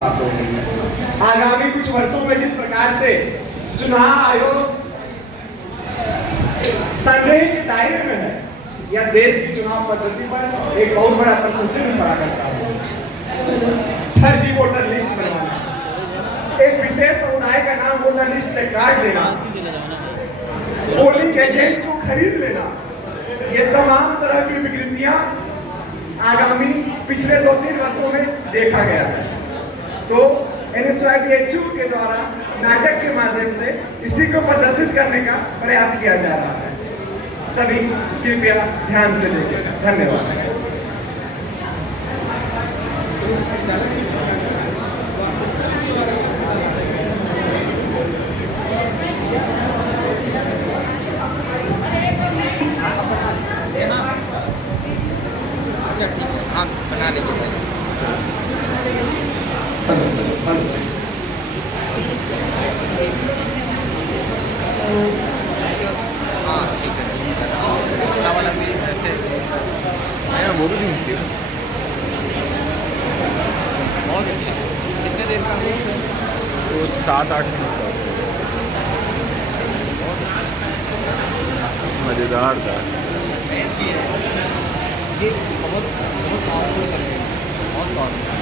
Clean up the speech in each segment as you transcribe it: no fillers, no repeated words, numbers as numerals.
आगामी कुछ वर्षों में जिस प्रकार से चुनाव आयोग संदेह के दायरे में है, यह देश की चुनाव पद्धति पर एक बहुत बड़ा प्रश्न चिन्ह खड़ा करता है। फर्जी वोटर लिस्ट बनवाना, एक विशेष समुदाय का नाम वोटर लिस्ट से काट देना, पोलिंग एजेंट्स को खरीद लेना, ये तमाम तरह की विकृतियां आगामी पिछले 2-3 वर्षों में देखा गया है। तो NSYDHU के द्वारा नाटक के माध्यम से इसी को प्रदर्शित करने का प्रयास किया जा रहा है। सभी कृपया ध्यान से देखें। धन्यवाद। बना लीजिए। हाँ ठीक है, दूसरा वाला भी ऐसे वो भी नहीं बहुत अच्छे। कितने देर का तो 7-8 मिनट का मज़ेदार था। ये बहुत पावरफुल करेंगे, बहुत पावरफुल।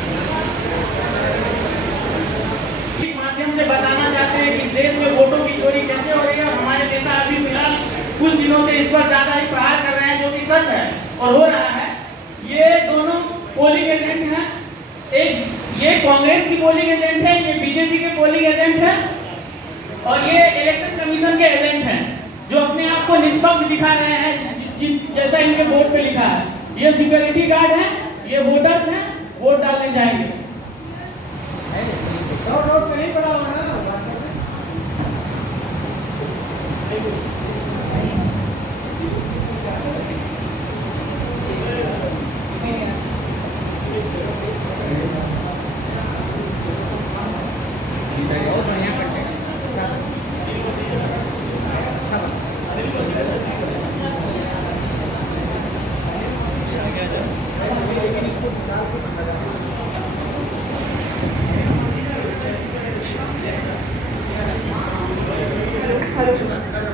माध्यम से बताना चाहते हैं कि इस देश में वोटों की चोरी कैसे हो रही है। हमारे नेता अभी फिलहाल कुछ दिनों से इस पर ज्यादा ही प्रहार कर रहे हैं, जो कि सच है और हो रहा है। ये दोनों पोलिंग एजेंट हैं, एक ये कांग्रेस की पोलिंग एजेंट है, ये बीजेपी के पोलिंग एजेंट है और ये इलेक्शन कमीशन के एजेंट हैं, जो अपने आप को निष्पक्ष दिखा रहे हैं, जैसा इनके बोर्ड पे लिखा है। ये सिक्योरिटी गार्ड हैं, ये वोटर्स हैं, वोट डालने जाएंगे। नहीं पड़ा हुआ ना।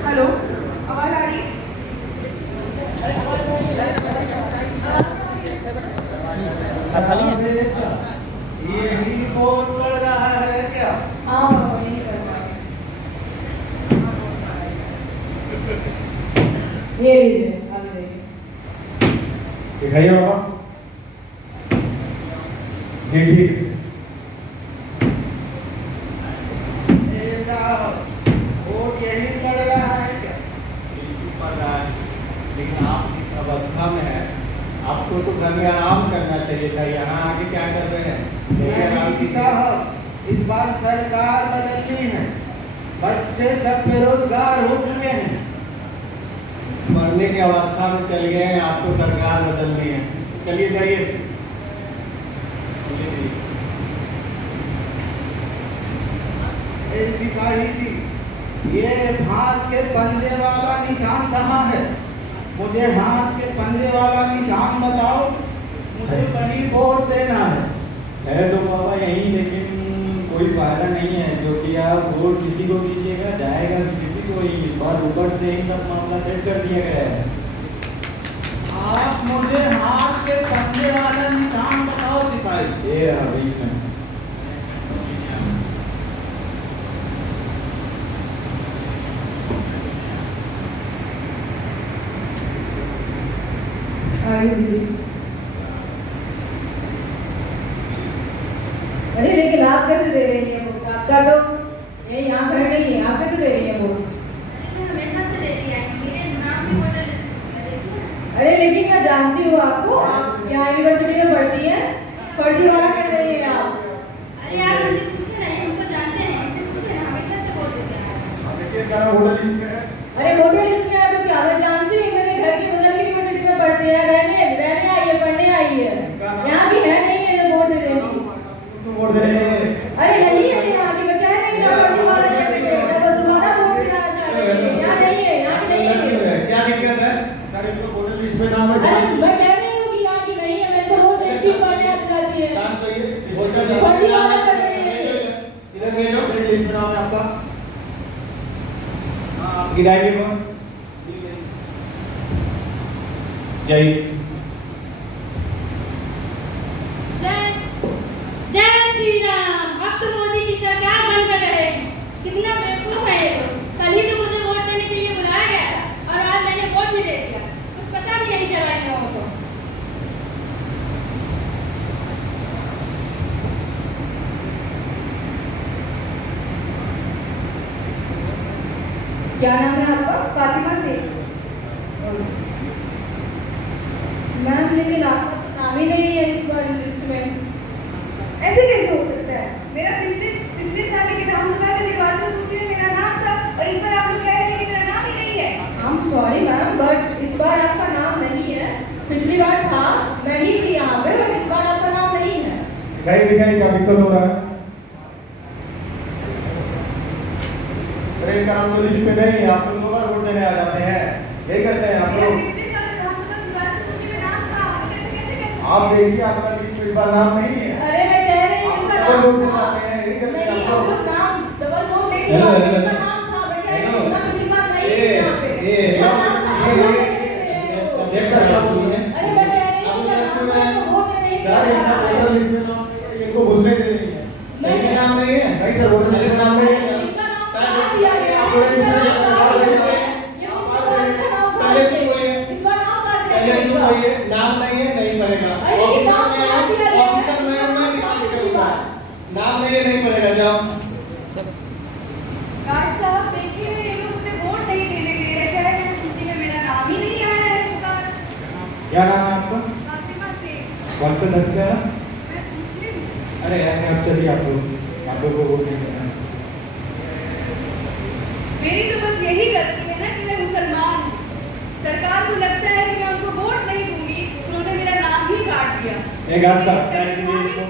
हेलो, आवाज आ रही है? ये रिपोर्ट पढ़ रहा है क्या? हाँ, वही कर रहा है। ये लीजिए, आगे देखिए। दिखाइए बाबा। जी ठीक। वोट यही पढ़ रहा है क्या? पढ़ रहा है, लेकिन आप इस अवस्था में है, आपको तो घर में आराम करना चाहिए था। यहाँ आके क्या कर रहे हैं? साहब, इस बार सरकार बदलनी है, बच्चे सब बेरोजगार हो चुके हैं। मरने की अवस्था में चल गए हैं, आपको सरकार बदलनी है। चलिए जाइए। सिपाही जी, ये हाथ के पंजे वाला निशान कहाँ है? मुझे हाथ के पंजे वाला निशान बताओ, मुझे कहीं वोट देना है तो बाबा यही, लेकिन कोई फायदा नहीं है। जो कि आप वोट किसी को दीजिएगा, जाएगा किसी को ही। इस बार ऊपर से ही सब मामला सेट कर दिया गया है। आप मुझे हाथ के पंजे वाला निशान बताओ सिपाही। ये रहा बीच में। अरे लेकिन आप कैसे दे रही हैं वोट? आपका तो ये यहाँ घर नहीं है, आप कैसे दे रही हैं वोट? अरे लेकिन मैं जानती हूँ आपको, आप यहाँ यूनिवर्सिटी में पढ़ती हैं, फर्जी वाला कर रही हैं आप। देखिए क्या वोटर लिस्ट में है? अरे वोटर लिस्ट में है तो क्या मैं जानती हूँ, मेरे घर की बगल की यूनिवर्सिटी में पढ़ती है, रहने आई है, पढ़ने आई है। यहाँ भी है नहीं है जो वोट दे रही। वोट दे रहे हैं। अरे नहीं है यहाँ की, बच्चा है नहीं, फर्जी वाला कैंडिडेट है, तो दोबारा वोट दिलाना चाहिए। यहाँ नहीं है, यहाँ नहीं है। क्या दिक्कत है? सर इनको वोटर लिस्ट में नाम है। अरे मैं कह रही हूँ कि यहाँ की नहीं है, मेरे को रोज एक ही पढ़ने आती है। तो ये वोटर फर्जी वाला लिस्ट में नाम है आपका? हाँ, गिराइए कौन? जय जय श्री राम। अब तो मोदी की सरकार बनकर रहेगी। कितना बेवकूफ है ये लोग। कल ही तो मुझे वोट देने के लिए बुलाया गया था और आज मैंने वोट भी दे दिया। कुछ पता भी नहीं चला इन लोगों को। क्या नाम है आपका? फातिमा से। मैम लेकिन आपका नाम ही नहीं है इस बार लिस्ट में। ऐसे कैसे हो सकता है? मेरा पिछले साल के विधानसभा के निर्वाचन सूची में मेरा नाम था और इस बार आप लोग कह रहे हैं कि मेरा नाम ही नहीं है। I'm sorry मैम, बट इस बार आपका नाम नहीं है। पिछली बार था, मैं ही थी यहाँ पे, और इस बार आपका नाम नहीं है। दिखाई क्या दिक्कत हो रहा है? अरे इनका नाम तो लिस्ट में नहीं है, आप लोग 2 बार वोट देने आ जाते हैं, यही करते हैं आप मेरा लोग। पिछले साल विधानसभा निर्वाचन सूची में नाम था, आप कैसे आप देखिए आपका लिस्ट में इस बार नाम नहीं है। अरे मैं कह रही हूँ इनका डबल वोट नाम देने आते हैं, यही करते हैं नहीं, आप हम लोग। लोग नाम डबल वोट लेके हेलो, आए, हेलो, इनका नाम था, मैं कह रही हूँ इनका पिछली बार नहीं थी यहाँ पे। ये इसका नाम था, आप लोग नहीं दे रहे हो। देख सकते हो सुनिए। अरे मैं कह रही हूँ इनका नाम था, तो वोट नहीं सर इनका दिया। वोटर लिस्ट में नाम नहीं है, इनको घुसने दे रही है। सही में नाम नहीं है? नहीं सर, वोटर लिस्ट में नाम नहीं है। इनका नाम कहाँ दिया गया है? आप लोग इनका नाम इसमें कहाँ नाम दिया नहीं गया है। है? ये तो सरकार का नाम था। पहले से हुए हैं। इस बार नाम कहाँ दिया पहले गया है? चुप रहिए, नाम नहीं है, नहीं पड़ेगा। अरे लेकिन नाम कहाँ दिया गया है? ऑफिसर में डिसाइड करूंगा। नाम नहीं है, नहीं पड़ेगा, जाओ। गार्ड साहब देखिए, ये लोग मुझे वोट नहीं देने दे रहे। कह रहे हैं सूची में मेरा नाम ही नहीं आया है इस बार। क्या नाम है आपका? फातिमा से। कौन सा धर्म का है? मैं मुस्लिम हूँ। अरे यार अब चलिए आप लोग को वोट नहीं देना। मेरी तो बस यही गलती है ना कि मैं मुसलमान हूँ। सरकार को लगता है कि मैं उनको वोट नहीं दूंगी, उन्होंने मेरा नाम ही काट दिया। एक गार्ड साहब साइड कीजिए इसको।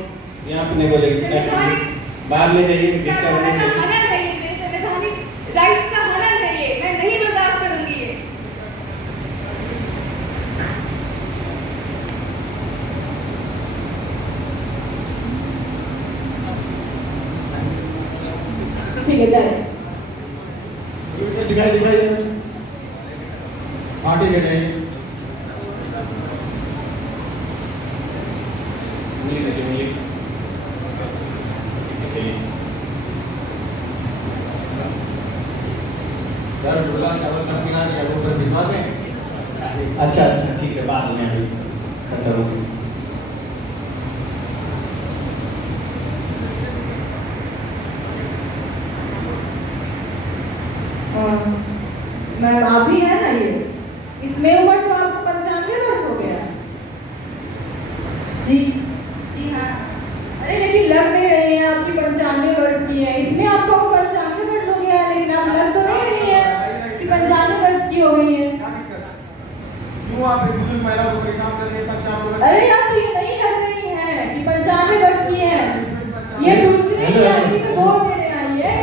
यहाँ पे नहीं बोलेगी, साइड कीजिए। बाहर ले जाइए, डिस्टर्ब नहीं संवैधानिक करिए। हनन है ये, मेरे संवैधानिक राइट्स का हनन है ये। मैं नहीं बर्दाश्त करूंगी ये। ठीक है, जाए। दिखाई हाँ ठीक है, जाइए। सर झूला चावल का पीना या वो पर भिजवा दें? अच्छा अच्छा ठीक है, बाद में अभी खत्म होगी। मैम आप ही है ना ये? इसमें उम्र तो आपको 95 वर्ष हो गया। जी जी हाँ। अरे लेकिन लग नहीं रही है आपकी 95 वर्ष की है। इसमें आपको 95 वर्ष हो गया है, लेकिन आप लग तो नहीं रही है कि 95 वर्ष की हो गई है। क्यों आप एक बुजुर्ग महिला को परेशान कर रहे हैं? 95 अरे आप तो ये नहीं कर रही हैं कि 95 वर्ष की है। ये दूसरे की आईडी पे वोट देने आई है।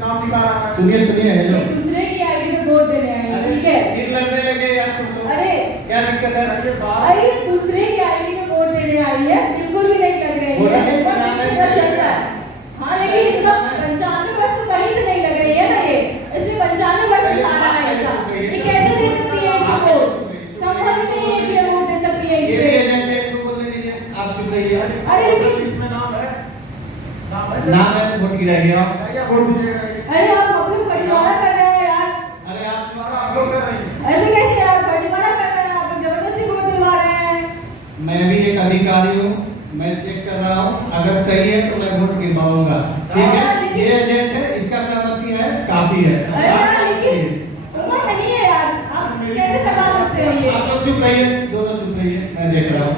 नाम दिखा रहा है। सुनिए सुनिए, ये हेलो। दूसरे की आईडी पे वोट देने आई है, ठीक है? दिन लगने लगे यार तुम लोग। अरे क्या दिक्कत है? अरे दूसरे की आईडी पे वोट देने आई है, बिल्कुल भी नहीं लग रही है। इस पर कितना चल रहा है? हाँ लेकिन इनका 95 वर्ष तो कहीं से नहीं लग रही है ना ये। इसमें 95 वर्ष दिखा रहा है इसका। ये कैसे दे सकती है इसको वोट? संभव ही नहीं है कि ये वोट दे सकती है ये इस पे। एजेंट है, इनको बोलने दीजिए। आप चुप रहिए। अरे लेकिन इसमें नाम है, नाम है, वोट गिराइए आप। क्या वोट दीजिएगा? अरे आप लोग फर्जीवाड़ा कर रहे हैं यार। अरे आप लोग कर रहे हैं। ऐसे कैसे यार फर्जीवाड़ा कर रहे हैं? आप जबरदस्ती वोट दिलवा रहे हैं। मैं भी एक अधिकारी हूँ, मैं चेक कर रहा हूँ, अगर सही है तो मैं वोट गिरवाऊंगा, ठीक है? ये एजेंट है, इसका सहमति है, काफी है। अरे यार लेकिन उम्र नहीं है यार, आप कैसे बता सकते हैं ये? आप लोग चुप रहिए, दोनों चुप रहिए, मैं देख रहा हूँ।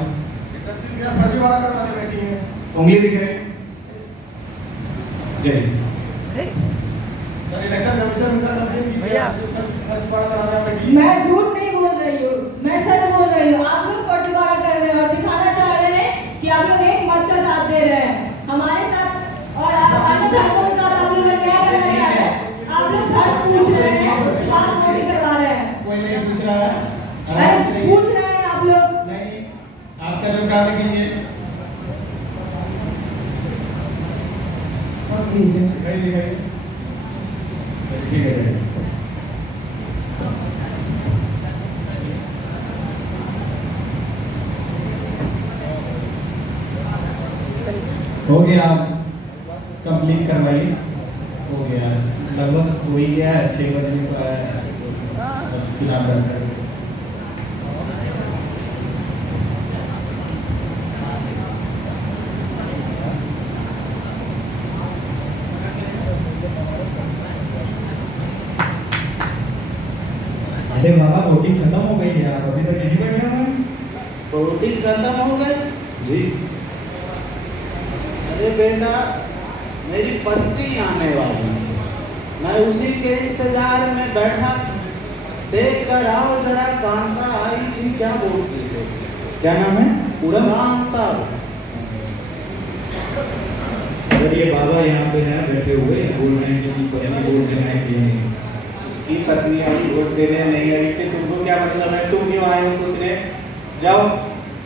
फर्जीवाड़ा करने बैठी है, उंगली दिखाए। जय मैं झूठ नहीं बोल रही हूँ, मैं सच बोल रही हूँ। आप लोग फर्जीवाड़ा कर रहे हैं और दिखाना चाह रहे हैं कि आप लोग एक मत का साथ दे रहे हैं हमारे साथ, और अन्य धर्मों के साथ आप लोग क्या करना चाह रहे हैं? आप लोग धर्म पूछ रहे हैं, बात नहीं करवा रहे हैं। कोई नहीं पूछ रहा है, अरे पूछ रहे हैं आप लोग। नहीं, आपका जो काम कीजिए। दिखाई दिखाई ठीक है। हो गया, आप कंप्लीट करवाइए। हो गया, लगभग हो ही गया है, 6 बजे का चुनाव करकर। अरे बाबा वोटिंग खत्म हो गई है, आप अभी तक नहीं बैठे हैं? वोटिंग खत्म हो गई जी। अरे बेटा, मेरी पत्नी आने वाली है, मैं उसी के इंतजार में बैठा। देख कर आओ जरा, कांता आई थी, क्या बोलती है? क्या नाम है पूरा? कांता। अगर ये बाबा यहाँ पे है बैठे हुए, बोल रहे हैं कि पत्नी वोट देना है कि नहीं? की पत्नी आई वोट देने नहीं आई, इससे तुमको क्या मतलब है? तुम क्यों आए हो पूछने? जाओ।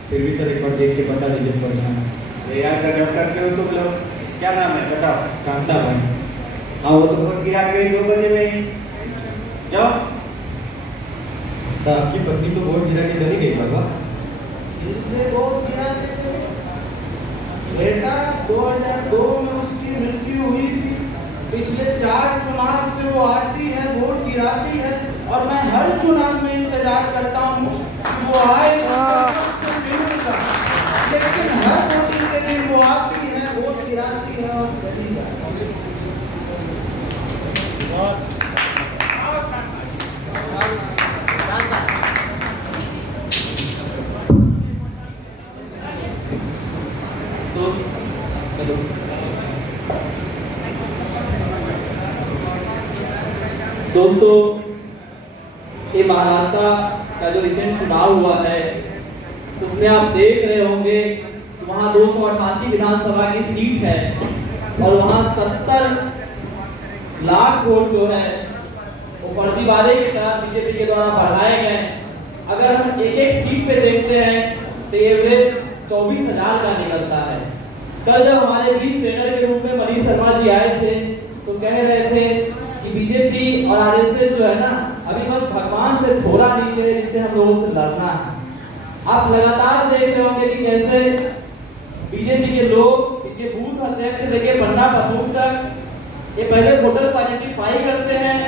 फिर भी सर एक बार देख के बता दीजिए परेशान। ये यार गजब करते हो तुम लोग। क्या नाम है बताओ? कांता भाई। हाँ वो तो वोट गिरा गई 2 बजे में ही। जाओ। तो आपकी पत्नी तो वोट गिरा के चली गई बाबा। इनसे वोट गिरा के चले? बेटा 2002 में उसकी मृत्यु हुई थी। पिछले 4 चुनाव से वो आती है, वोट गिराती है, और मैं हर चुनाव में इंतजार करता हूँ कि वो आए, लेकिन हर वोटिंग के दिन वो आती है, वोट गिराती है और चली जाती है। दोस्तों, ये महाराष्ट्र का जो रिसेंट चुनाव हुआ है उसमें आप देख रहे होंगे वहाँ 288 विधानसभा की सीट है और वहाँ 70 लाख वोट जो है वो फर्जीवाड़े की तरह बीजेपी के द्वारा बढ़ाए गए। अगर हम एक एक सीट पे देखते हैं तो एवरेज 24,000 का निकलता है। कल जब हमारे बीच ट्रेनर के रूप में मनीष शर्मा जी आए थे तो कह रहे थे कि बीजेपी और आरएसएस जो है ना, अभी बस भगवान से थोड़ा नीचे है जिससे हम लोगों से लड़ना है। आप लगातार देख रहे होंगे कि कैसे बीजेपी के लोग इनके बूथ अध्यक्ष से लेकर पन्ना प्रमुख तक ये पहले वोटर को आइडेंटिफाई करते हैं,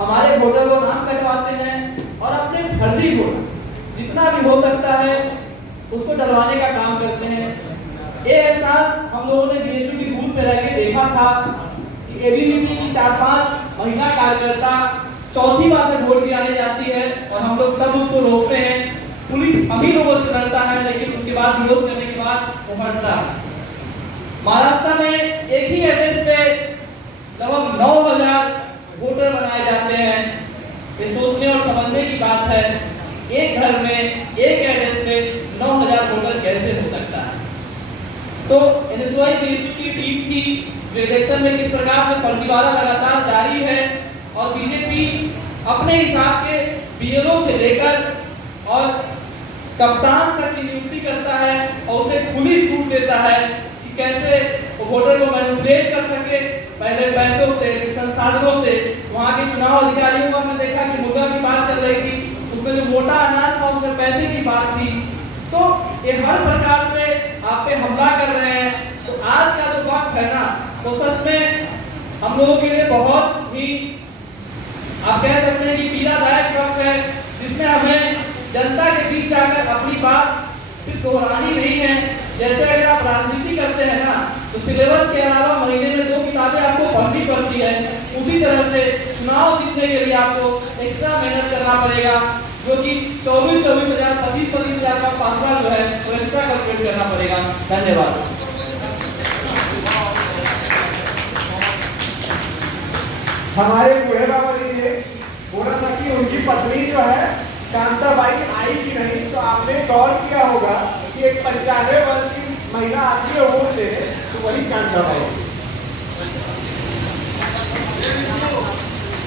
हमारे वोटर को नाम कटवाते हैं और अपने फर्जी वोट जितना भी हो सकता है उसको डलवाने का काम करते हैं। ये एहसास हम लोगों ने बीएचयू की बूथ पे रह के देखा था कि एबीवीपी की 4-5 महिला कार्यकर्ता चौथी बार में वोट गिराने जाती है और हम लोग तब उसको रोकते हैं। पुलिस अभी लोगों से डरता है लेकिन उसके बाद विरोध करने के बाद वो हटता है। महाराष्ट्र में एक ही एड्रेस पे लगभग 9,000 वोटर बनाए जाते हैं। ये सोचने और समझने की बात है, एक घर में एक एड्रेस पे 9,000 वोटर कैसे हो सकता है। तो एनएसवाई की टीम की इलेक्शन में किस प्रकार से फर्जीवाड़ा लगातार जारी है और बीजेपी अपने हिसाब के बीएलओ से लेकर और कप्तान तक की नियुक्ति करता है और उसे खुली छूट देता है कि कैसे वो वोटर को मैनिपुलेट कर सके। पहले पैसों से, संसाधनों से। वहाँ के चुनाव अधिकारियों का हमने देखा कि मुद्दा की बात चल रही थी, उसमें जो मोटा अनाज था उसमें पैसे की बात थी। तो ये हर प्रकार से आप पे हमला कर रहे हैं। तो आज का जो वक्त है ना, वो सच में हम लोगों के लिए बहुत ही, आप कह सकते हैं कि पीड़ादायक वक्त है, जिसमें हमें जनता के बीच आकर अपनी बात सिर्फ दोहरानी नहीं है। जैसे अगर आप राजनीति करते हैं ना, तो सिलेबस के अलावा महीने में 2 किताबें आपको पढ़नी पड़ती है। उसी तरह से चुनाव जीतने के लिए आपको एक्स्ट्रा मेहनत करना पड़ेगा, जो कि 24,000 25,000 का फासला जो है वो एक्स्ट्रा कैलकुलेट करना पड़ेगा। धन्यवाद। हमारे बूढ़े बाबा जी ने बोला था कि उनकी पत्नी जो है कांताबाई आई कि नहीं, तो आपने गौर किया होगा कि एक 95 वर्ष की महिला आती है वोट देने, तो वही कांताबाई।